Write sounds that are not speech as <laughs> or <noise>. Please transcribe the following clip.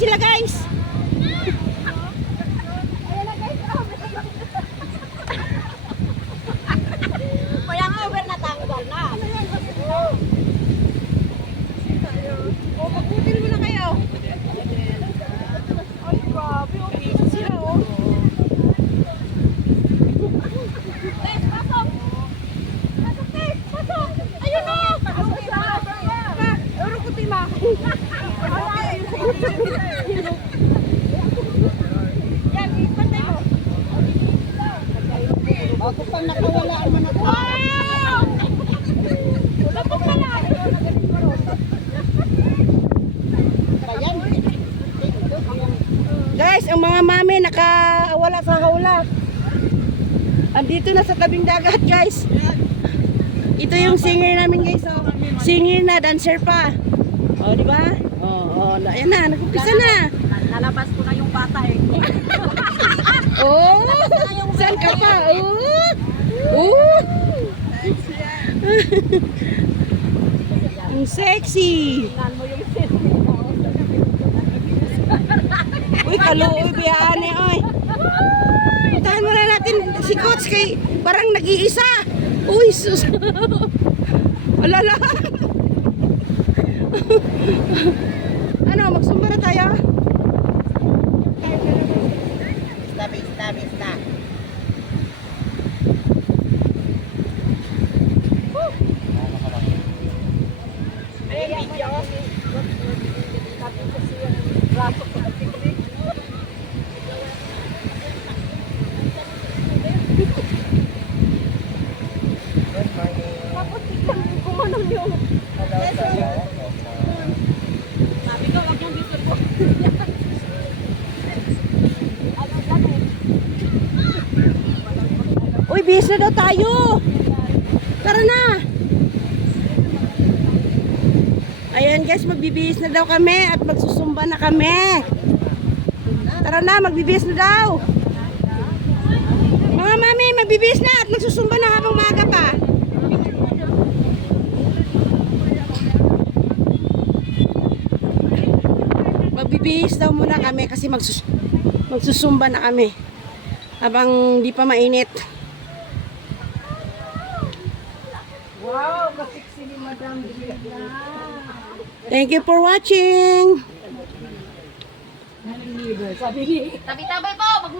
sila guys. Nakawala ang mga Wow! Lang. Ayan. Guys, ang mga mami nakawala sa hawla. Andito na sa tabing dagat, guys. Ito yung singer namin, guys. Oh. Singer na, dancer pa. Oh, di ba? Oh, oh, na- ayan na, nag-umpisa na. Nalabas ko na yung bata eh. <laughs> Oh, saan ka pa? Oh. Ang sexy. Mo. Uy, kaluoy, biyaan eh, oy. Puntahan muna natin si Coach kay parang nag-iisa. Uy, sus. Alala. Tapos biglang gumanon yung... Sabi ko, wag dito. Uy, bis na daw tayo. Tara na. Ayan guys, magbibihis na daw kami at magsusumba na kami. Tara na, magbibihis na daw. Magbibihis na at magsusumba na habang maaga pa. Magbibihis daw muna kami kasi magsus magsusumba na kami. Habang di pa mainit. Wow, kasiksi ni Madam. Thank you for watching. Tabi-tabay po!